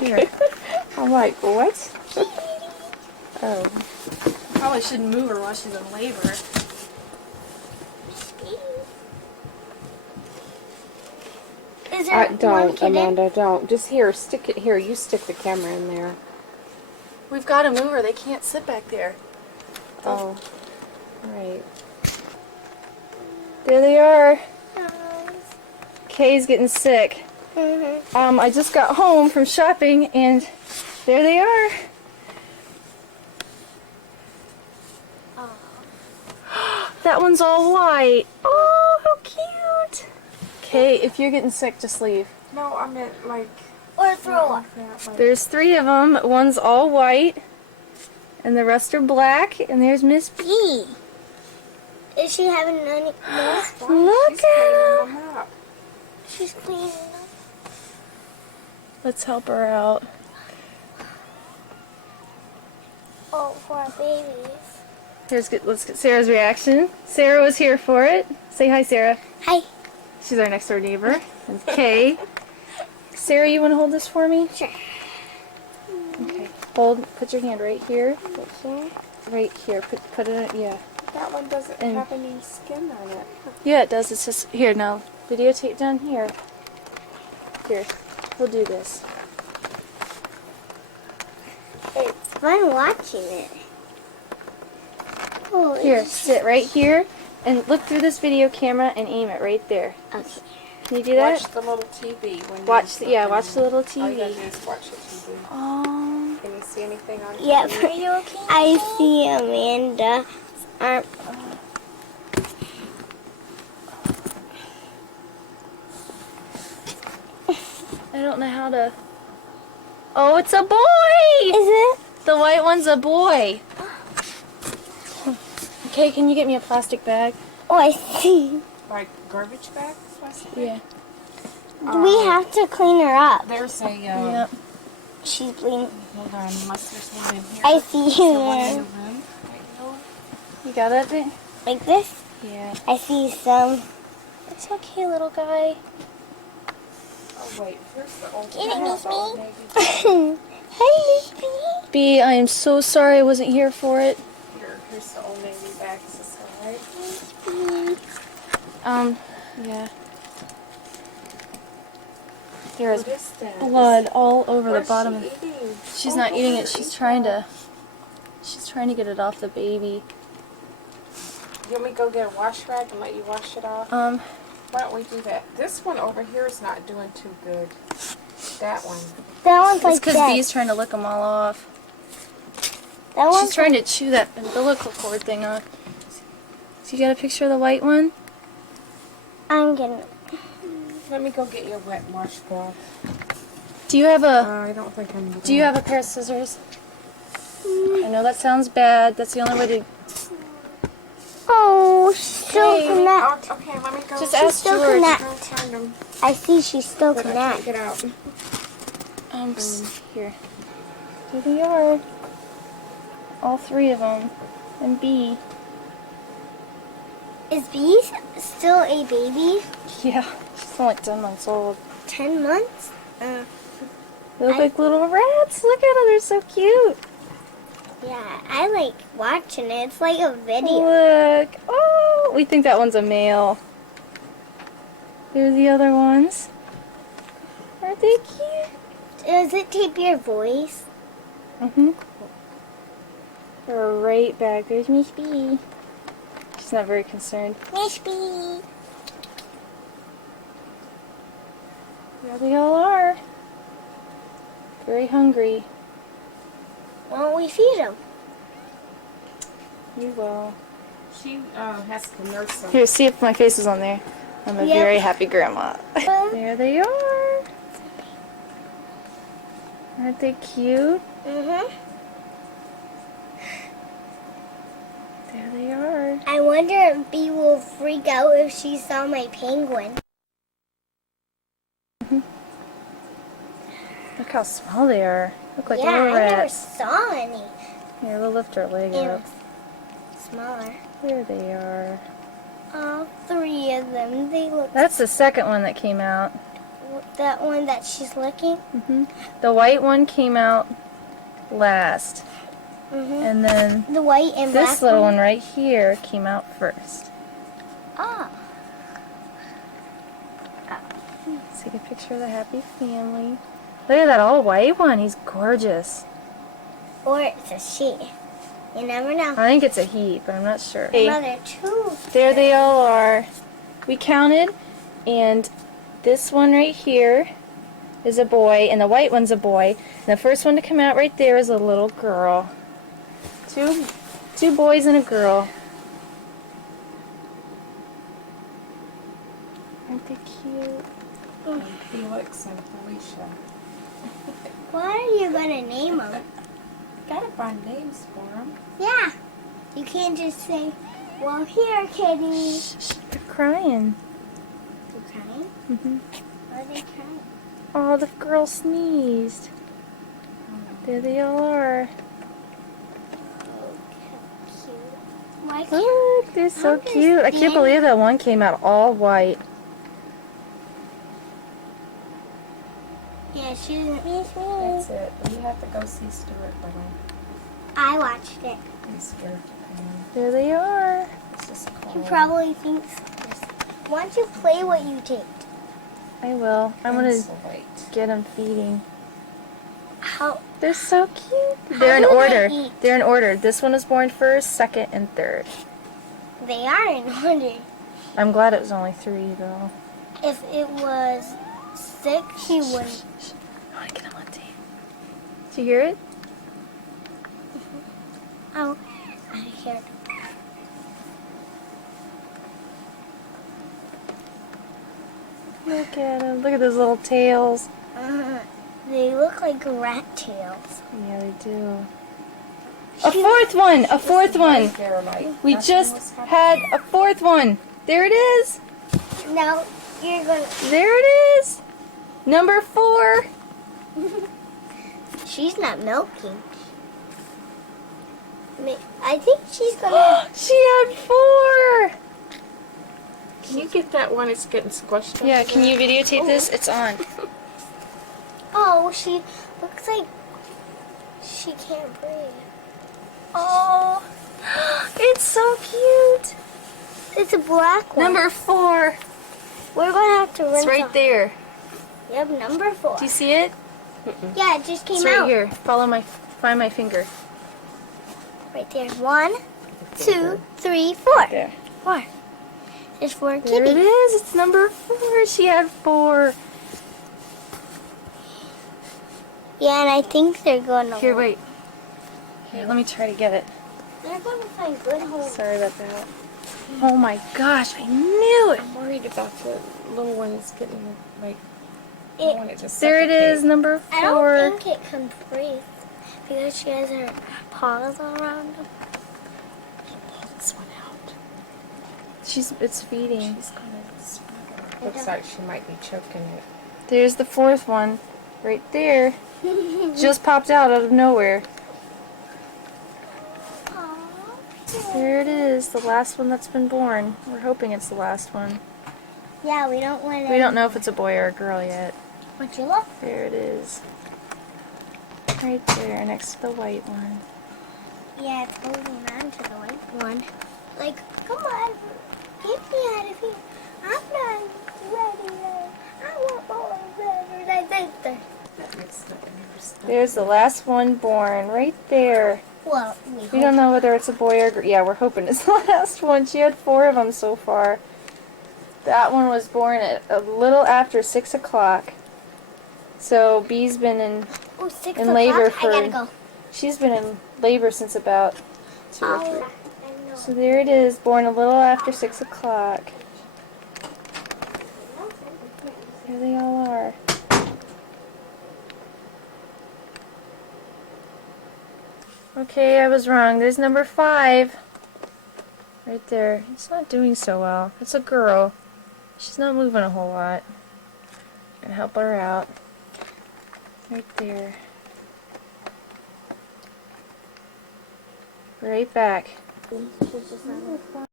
Here. I'm like, what? Oh. Probably shouldn't move her while she's in labor. Is there one Don't, kitten? Amanda, don't. Just here, stick it here. You stick the camera in there. We've got to move her. They can't sit back there. Oh, right. There they are. Kay's getting sick. I just got home from shopping and there they are. That one's all white. Oh, how cute. Kay, if you're getting sick, just leave. No, I meant like... Or throw up. There's 3 of them. One's all white and the rest are black. And there's Miss B. Is she having any nose? Look at her. She's cleaning them. Let's help her out. Oh, for our babies. Let's get Sarah's reaction. Sarah was here for it. Say hi, Sarah. Hi. She's our next door neighbor. And Kay. Sarah, you want to hold this for me? Sure. Okay. Put your hand right here. Right here. Put it in, yeah. That one doesn't have any skin on it. Yeah, it does. It's just, here, now. Videotape down here. Here. We'll do this. It's fun watching it. Oh, Here, sit right here. And look through this video camera and aim it right there. Okay. Can you do that? Watch the little TV. When Watch the little All you gotta TV. do is watch the TV. Oh. Can you see anything on Yep. TV? Are you okay? I see Amanda. I don't know how to... Oh, it's a boy! Is it? The white one's a boy. Okay, can you get me a plastic bag? Oh, I see. Like garbage bags? Plastic Yeah. We have to clean her up. There's a... Yep. She's bleeding. Hold on. Unless there's one in here. I see Is there one in her. the room? You got it there? Like this. Yeah. I see some. It's okay, little guy. Oh, wait. Here's the old... Get it, here's Miss the old Me? Navy. Hi, Miss B. B, I am so sorry I wasn't here for it. Here's the old Navy bags. Is that right? Yeah. There's What is that? blood all over Where's the bottom. she eating? She's Oh, not eating it. eat She's that. trying to get it off the baby. You want me to go get a wash rag and let you wash it off? Why don't we do that? This one over here is not doing too good. That one. That one's It's like because that. B's trying to lick them all off. That one's She's trying to chew that umbilical cord thing off. So you got a picture of the white one? I'm gonna. Let me go get you a wet washcloth. Do you have a I don't think I'm... Do you have a pair of scissors? I know that sounds bad. That's the only way to... Oh, she's still connect. Okay, let me go. Just ask still George. connect. Go find them. I see she's still But I can't connect. get out. Here. Here they are. All 3 of them. And B. Is B still a baby? Yeah. She's only like 10 months old. 10 months? They look like little rats. Look at them. They're so cute. Yeah, I like watching it. It's like a video. Look. Oh, we think that one's a male. There's the other ones. Aren't they cute? Does it tape your voice? Mm-hmm. They're right back. There's Miss B. She's not very concerned. Miss B. There they all are. Very hungry. Why don't we feed them? You will. She has to nurse them. Here, see if my face is on there. I'm a Yep. very happy grandma. There they are. Aren't they cute? Mm-hmm. There they are. I wonder if B will freak out if she saw my penguin. Look how small they are. Look like yeah, little I never rats. saw any. Here, we'll lift our leg And up. smaller. There they are. All 3 of them. They look. That's the second one that came out. that one that she's licking? The white one came out last. Mm-hmm. And then The white and black this little one right here came out first. Oh. Let's take a picture of the happy family. Look at that all white one. He's gorgeous. Or it's a she. You never know. I think it's a he, but I'm not sure. Another two. There they all are. We counted, and this one right here is a boy, and the white one's a boy. And the first one to come out right there is a little girl. Two boys and a girl. Aren't they cute? Felix and Felicia. What are you gonna name them? Gotta find names for them. Yeah. You can't just say, well, here, kitty. Shh, they're crying. They're crying? Mm-hmm. Why are they crying? Oh, the girl sneezed. There they all are. Oh, how cute. Why can't Look, they're so How cute. I can't does believe that one came out all white. Yeah, she doesn't miss me. That's it. We have to go see Stuart Little. I watched it. He's scared to come. There they are. It's just He cold. probably thinks this. Why don't you play what you taped? I will. I'm gonna Pencil white. get them feeding. How? They're so cute. They're in do they order. eat? They're in order. This one was born first, second, and third. They are in order. I'm glad it was only 3 though. If it was 6, he wouldn't. I want to get him on tape. Did you hear it? Oh, I hear it. Look at him. Look at those little tails. They look like rat tails. Yeah, they do. A fourth one! A fourth one! They're like, We nothing just was happening. had a fourth one. There it is. Now you're gonna. There it is. Number 4. She's not milking. I think she's gonna. She had 4. Can you get that one? It's getting squished. Yeah, can you videotape this? It's on. Oh, she looks like she can't breathe. Oh, It's so cute. it's a black one. Number 4. We're gonna have to rinse It's right off. there. Yep, number 4. Do you see it? Yeah, it just came It's right out. here. Find my finger. Right there. 1, 2, 3, 4. There. 4. There's 4 There it kitties. is. It's number 4. She had 4. Yeah, and I think they're gonna. Here, wait. Here, let me try to get it. They're gonna find good homes. Sorry about that. Oh my gosh, I knew it. I'm worried about the little ones getting like. I It, want it to There it is, suffocate. number 4. I don't think it can breathe because she has her paws all around them. Pull this one out. It's feeding. She's gonna smother. Looks like she might be choking it. There's the 4th one. Right there. Just popped out of nowhere. There it is, the last one that's been born. We're hoping it's the last one. Yeah, we don't want to. We don't know if it's a boy or a girl yet. Want you look? There it is. Right there, next to the white one. Yeah, it's holding on to the white one. Like, come on, get me out of here. I'm not ready yet. I want more better. That makes the understand. There's the last one born, right there. Well, We don't know whether it's a boy or a girl. Yeah, we're hoping it's the last one. She had 4 of them so far. That one was born at a little after 6 o'clock. So Bee's been in, Oh, 6 in o'clock? labor I for, gotta go. she's been in labor since about 2 or 3. I know. So there it is, born a little after 6 o'clock. Here they all are. Okay, I was wrong. There's number 5. Right there. It's not doing so well. It's a girl. She's not moving a whole lot. Gonna help her out. Right there. Right back.